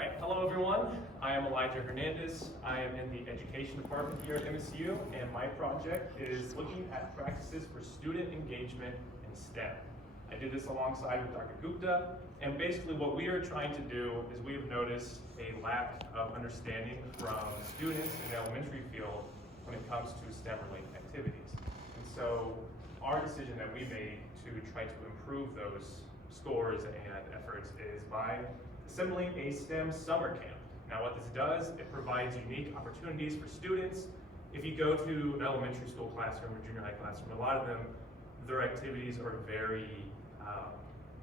right, hello everyone. I am Elijah Hernandez. I am in the education department here at MSU, and my project is looking at practices for student engagement in STEM. I did this alongside with Dr. Gupta, and basically what we are trying to do is we have noticed a lack of understanding from students in the elementary field when it comes to STEM-related activities. And so our decision that we made to try to improve those scores and efforts is by assembling a STEM summer camp. Now what this does, it provides unique opportunities for students. If you go to an elementary school classroom or junior high classroom, a lot of them, their activities are very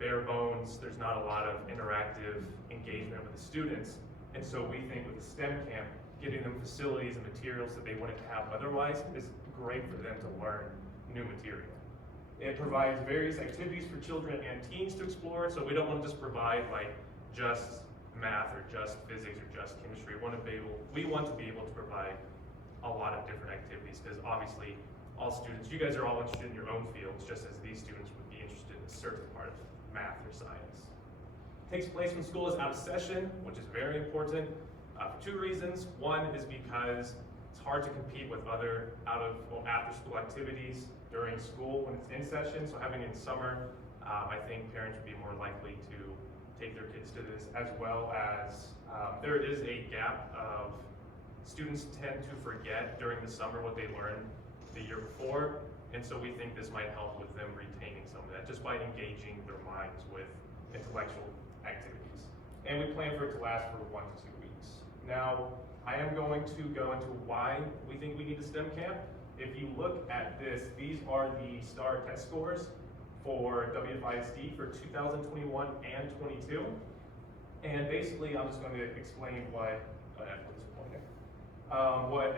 bare bones. There's not a lot of interactive engagement with the students. And so we think with the STEM camp, getting them facilities and materials that they wouldn't have otherwise is great for them to learn new material. It provides various activities for children and teens to explore, so we don't want to just provide like just math or just physics or just chemistry. We want to be able to provide a lot of different activities because obviously all students, you guys are all interested in your own fields just as these students would be interested in a certain part of math or science. It takes place when school is out of session, which is very important for two reasons. One is because it's hard to compete with other after school activities during school when it's in session. So having it in summer, I think parents would be more likely to take their kids to this, as well as there is a gap of students tend to forget during the summer what they learned the year before, and so we think this might help with them retaining some of that just by engaging their minds with intellectual activities. And we plan for it to last for 1 to 2 weeks. Now, I am going to go into why we think we need a STEM camp. If you look at this, these are the STAR test scores for WFISD for 2021 and 22. And basically, I'm just going to explain what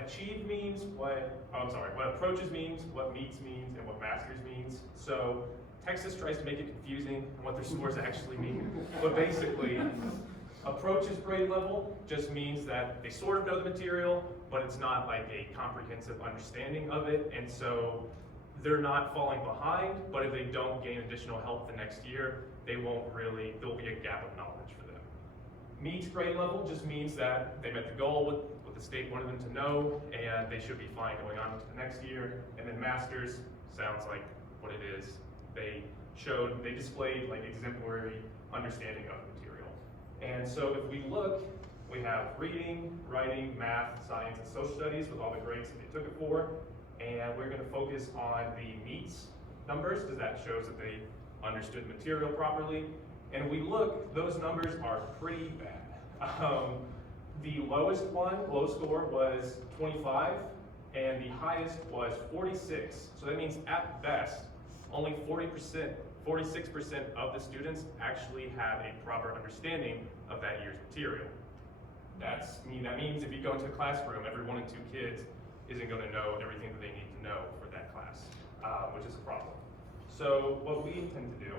achieve means, what approaches means, what meets means, and what masters means. So Texas tries to make it confusing on what their scores actually mean. But basically, approaches grade level just means that they sort of know the material, but it's not like a comprehensive understanding of it. And so they're not falling behind, but if they don't gain additional help the next year, there'll be a gap of knowledge for them. Meets grade level just means that they met the goal what the state wanted them to know, and they should be fine going on to the next year. And then masters sounds like what it is. They displayed like exemplary understanding of the material. And so if we look, we have reading, writing, math, science, and social studies with all the grades that they took it for. And we're going to focus on the meets numbers because that shows that they understood the material properly. And if we look, those numbers are pretty bad. The lowest one, low score, was 25, and the highest was 46. So that means at best, only 46% of the students actually have a proper understanding of that year's material. That means if you go into a classroom, every 1 in 2 kids isn't going to know everything that they need to know for that class, which is a problem. So what we intend to do,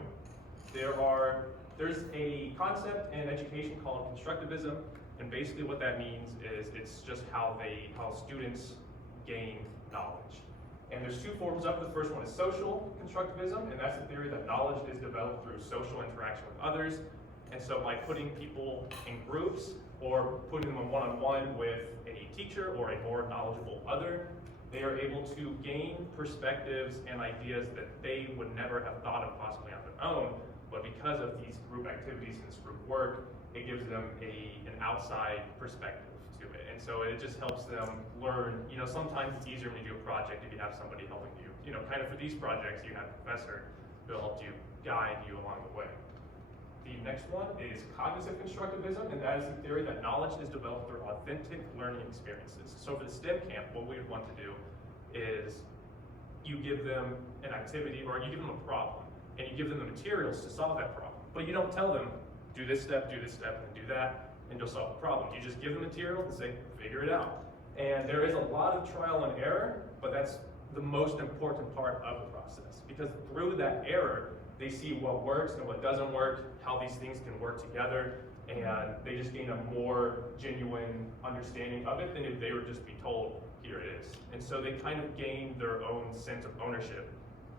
there's a concept in education called constructivism, and basically what that means is it's just how students gain knowledge. And there's 2 forms of it. The first one is social constructivism, and that's the theory that knowledge is developed through social interaction with others. And so by putting people in groups or putting them one-on-one with a teacher or a more knowledgeable other, they are able to gain perspectives and ideas that they would never have thought of possibly on their own. But because of these group activities and this group work, it gives them an outside perspective to it. And so it just helps them learn. Sometimes it's easier when you do a project if you have somebody helping you. Kind of for these projects, you have a professor who will help you, guide you along the way. The next one is cognitive constructivism, and that is the theory that knowledge is developed through authentic learning experiences. So for the STEM camp, what we would want to do is you give them an activity or you give them a problem, and you give them the materials to solve that problem. But you don't tell them, do this step, and do that, and you'll solve the problem. You just give them material and say, figure it out. And there is a lot of trial and error, but that's the most important part of the process. Because through that error, they see what works and what doesn't work, how these things can work together, and they just gain a more genuine understanding of it than if they would just be told, here it is. And so they kind of gain their own sense of ownership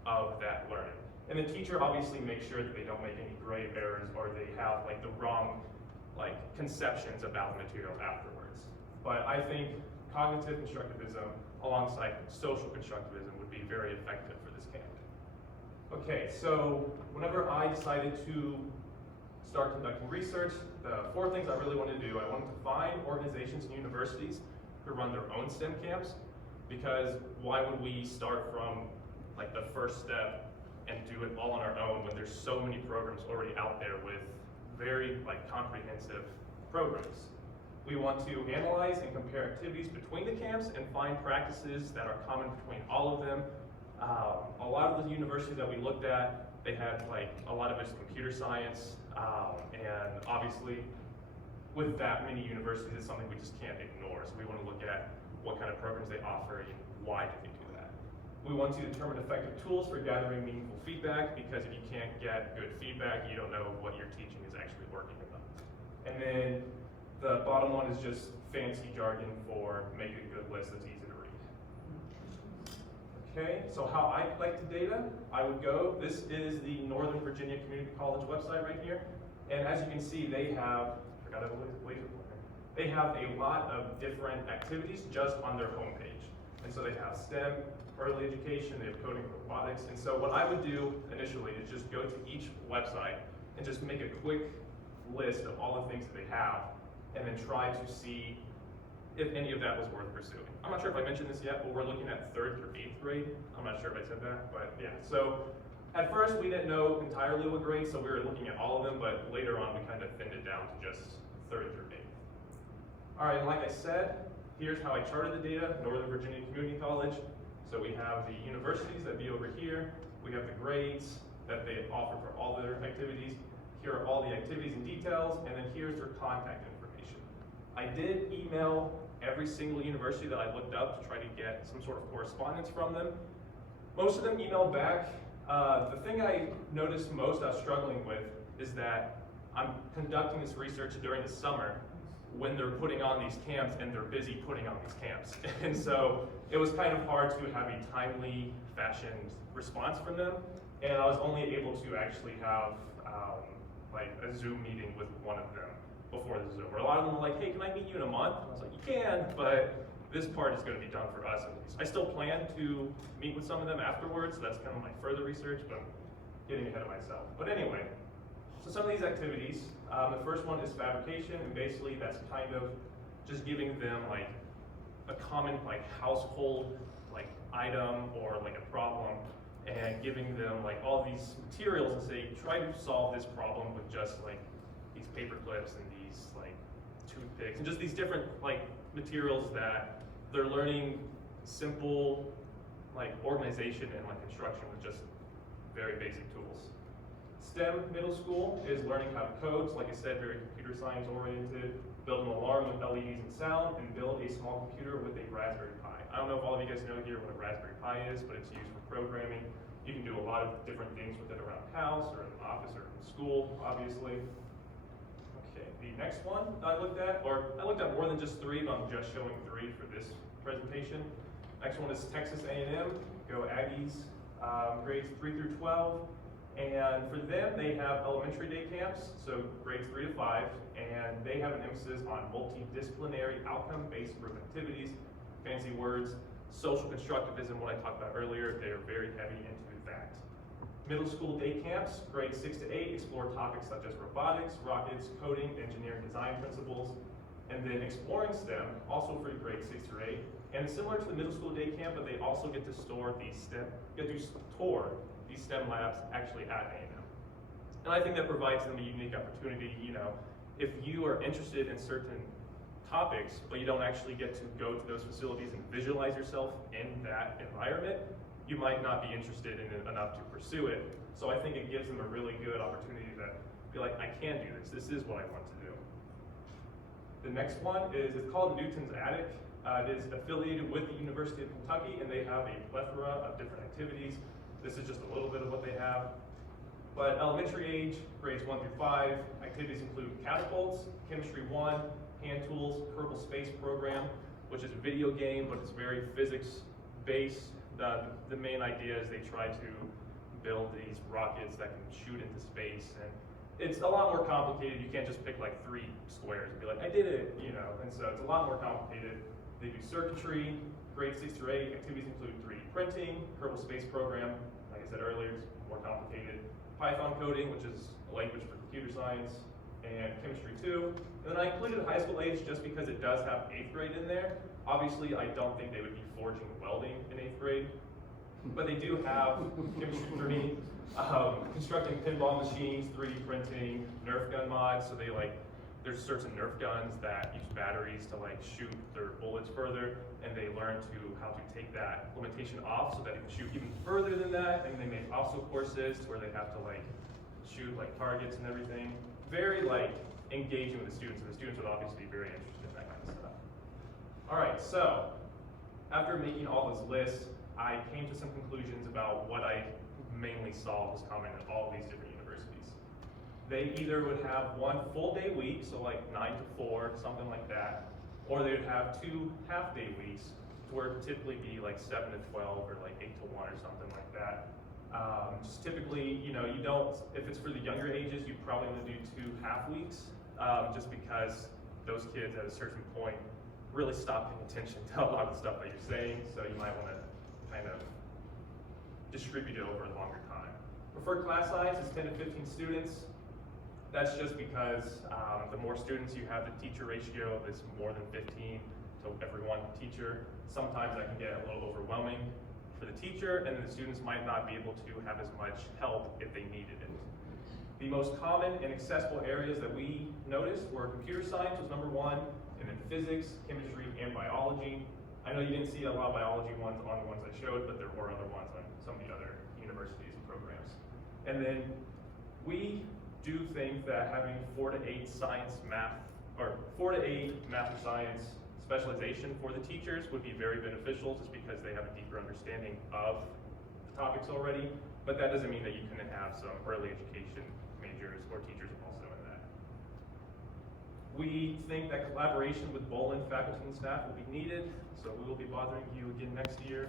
of that learning. And the teacher obviously makes sure that they don't make any grave errors or they have like the wrong conceptions about the materials afterwards. But I think cognitive constructivism alongside social constructivism would be very effective for this camp. Okay, so whenever I decided to start conducting research, the 4 things I really wanted to do, I wanted to find organizations and universities who run their own STEM camps, because why would we start from like the first step and do it all on our own when there's so many programs already out there with very like comprehensive programs. We want to analyze and compare activities between the camps and find practices that are common between all of them. A lot of the universities that we looked at, they had like a lot of it's computer science, and obviously with that many universities, it's something we just can't ignore. So we want to look at what kind of programs they offer and why do they do that. We want to determine effective tools for gathering meaningful feedback, because if you can't get good feedback, you don't know what you're teaching is actually working or not. And then the bottom one is just fancy jargon for making a good list that's easy to read. Okay, so how I collect the data, I would go, this is the Northern Virginia Community College website right here. And as you can see, they have, I forgot a laser pointer. They have a lot of different activities just on their homepage. And so they have STEM, early education, they have coding, robotics. And so what I would do initially is just go to each website and just make a quick list of all the things that they have, and then try to see if any of that was worth pursuing. I'm not sure if I mentioned this yet, but we're looking at 3rd through 8th grade. I'm not sure if I said that, but yeah. So at first we didn't know entirely what grade, so we were looking at all of them, but later on we kind of thinned it down to just 3rd through 8th. All right, and like I said, here's how I charted the data, Northern Virginia Community College. So we have the universities that be over here. We have the grades that they offer for all their activities. Here are all the activities and details, and then here's their contact information. I did email every single university that I looked up to try to get some sort of correspondence from them. Most of them emailed back. The thing I noticed most I was struggling with is that I'm conducting this research during the summer when they're putting on these camps and they're busy putting on these camps. And so it was kind of hard to have a timely fashioned response from them. And I was only able to actually have like a Zoom meeting with one of them before the Zoom. Or a lot of them were like, hey, can I meet you in a month? And I was like, you can, but this part is going to be done for us at least. I still plan to meet with some of them afterwards, so that's kind of my further research, but I'm getting ahead of myself. But anyway, so some of these activities, the first one is fabrication, and basically that's kind of just giving them like a common like household like item or like a problem, and giving them like all these materials and say, try to solve this problem with just like these paper clips and these like toothpicks and just these different like materials that they're learning simple like organization and like construction with just very basic tools. STEM middle school is learning how to code, so like I said, very computer science oriented, build an alarm with LEDs and sound, and build a small computer with a Raspberry Pi. I don't know if all of you guys know here what a Raspberry Pi is, but it's used for programming. You can do a lot of different things with it around the house or in the office or in school, obviously. Okay, the next one I looked at more than just 3, but I'm just showing 3 for this presentation. Next one is Texas A&M, go Aggies, grades 3 through 12. And for them, they have elementary day camps, so grades 3 to 5, and they have an emphasis on multidisciplinary outcome-based group activities, fancy words, social constructivism, what I talked about earlier, they're very heavy into that. Middle school day camps, grades 6 to 8, explore topics such as robotics, rockets, coding, engineering design principles, and then exploring STEM, also for grades 6 through 8. And it's similar to the middle school day camp, but they also get to tour these STEM labs actually at A&M. And I think that provides them a unique opportunity. You know, if you are interested in certain topics, but you don't actually get to go to those facilities and visualize yourself in that environment, you might not be interested in it enough to pursue it. So I think it gives them a really good opportunity to be like, I can do this. This is what I want to do. The next one is, it's called Newton's Attic. It is affiliated with the University of Kentucky, and they have a plethora of different activities. This is just a little bit of what they have. But elementary age, grades 1 through 5, activities include catapults, chemistry 1, hand tools, Kerbal Space Program, which is a video game, but it's very physics-based. The main idea is they try to build these rockets that can shoot into space, and it's a lot more complicated. You can't just pick like 3 squares and be like, I did it, you know, and so it's a lot more complicated. They do circuitry, grade 6 through 8. Activities include 3D printing, Kerbal Space Program, like I said earlier, it's more complicated. Python coding, which is a language for computer science, and chemistry too. And then I included high school age just because it does have 8th grade in there. Obviously, I don't think they would be forging welding in 8th grade, but they do have chemistry 3, constructing pinball machines, 3D printing, Nerf gun mods. So they there's certain Nerf guns that use batteries to shoot their bullets further, and they learn how to take that limitation off so that they can shoot even further than that. And they make also courses where they have to shoot targets and everything. Very engaging with the students, and the students would obviously be very interested in that kind of stuff. All right, so after making all this list, I came to some conclusions about what I mainly saw was common in all these different universities. They either would have 1 full day week, so 9 to 4, something like that, or they would have 2 half-day weeks, where it would typically be 7 to 12 or 8 to 1 or something like that. Just typically, you don't, if it's for the younger ages, you probably want to do 2 half weeks, just because those kids at a certain point really stop paying attention to a lot of the stuff that you're saying, so you might want to kind of distribute it over a longer time. Preferred class size is 10 to 15 students. That's just because the more students you have, the teacher ratio is more than 15 to every 1 teacher. Sometimes that can get a little overwhelming for the teacher, and the students might not be able to have as much help if they needed it. The most common and accessible areas that we noticed were computer science was number 1, and then physics, chemistry, and biology. I know you didn't see a lot of biology ones on the ones I showed, but there were other ones on some of the other universities and programs. And then we do think that having 4 to 8 science, math, or 4 to 8 math or science specialization for the teachers would be very beneficial, just because they have a deeper understanding of the topics already. But that doesn't mean that you couldn't have some early education majors or teachers also in that. We think that collaboration with Bolin faculty and staff will be needed, so we will be bothering you again next year.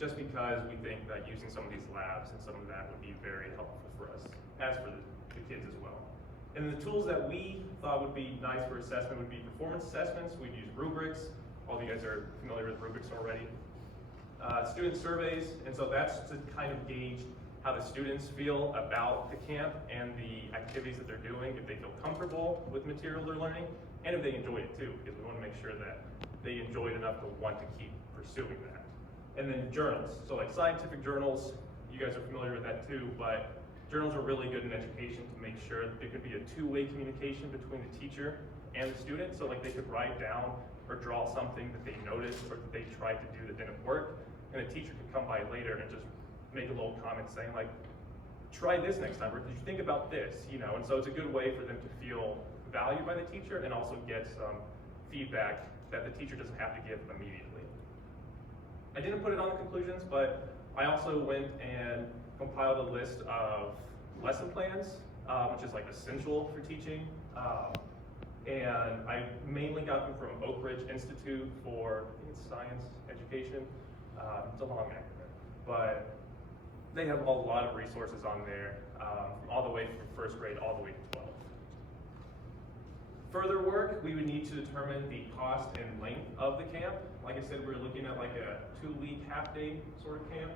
Just because we think that using some of these labs and some of that would be very helpful for us, as for the kids as well. And the tools that we thought would be nice for assessment would be performance assessments. We'd use rubrics. All of you guys are familiar with rubrics already. Student surveys, and so that's to kind of gauge how the students feel about the camp and the activities that they're doing, if they feel comfortable with material they're learning, and if they enjoy it too, because we want to make sure that they enjoy it enough to want to keep pursuing that. And then journals, so scientific journals, you guys are familiar with that too, but journals are really good in education to make sure that there could be a 2-way communication between the teacher and the student. So they could write down or draw something that they noticed or that they tried to do that didn't work, and the teacher could come by later and just make a little comment saying try this next time, or did you think about this, And so it's a good way for them to feel valued by the teacher and also get some feedback that the teacher doesn't have to give immediately. I didn't put it on the conclusions, but I also went and compiled a list of lesson plans, which is essential for teaching. And I mainly got them from Oak Ridge Institute for, I think it's Science Education. It's a long acronym, but they have a lot of resources on there, from all the way from 1st grade all the way to 12th. Further work, we would need to determine the cost and length of the camp. Like I said, we're looking at a 2-week half-day sort of camp.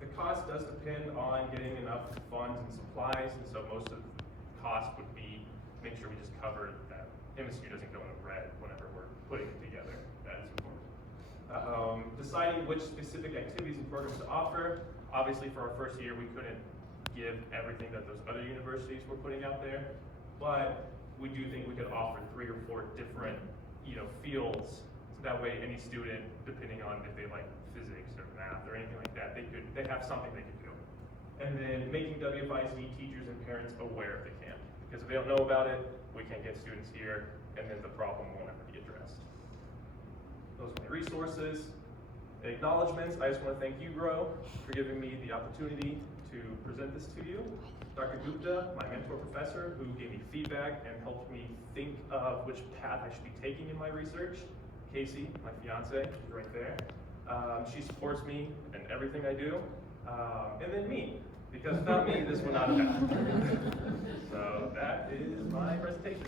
The cost does depend on getting enough funds and supplies, and so most of the cost would be make sure we just cover that MSU doesn't go in the red whenever we're putting it together. That is important. Deciding which specific activities and programs to offer. Obviously, for our first year, we couldn't give everything that those other universities were putting out there, but we do think we could offer 3 or 4 different, fields. So that way, any student, depending on if they like physics or math or anything like that, they have something they could do. And then making WFISD teachers and parents aware of the camp, because if they don't know about it, we can't get students here, and then the problem won't ever be addressed. Those are my resources. Acknowledgements, I just want to thank you, Grow, for giving me the opportunity to present this to you. Dr. Gupta, my mentor professor, who gave me feedback and helped me think of which path I should be taking in my research. Casey, my fiance, she's right there. She supports me in everything I do. And then me, because without me, this would not have happened. So that is my presentation.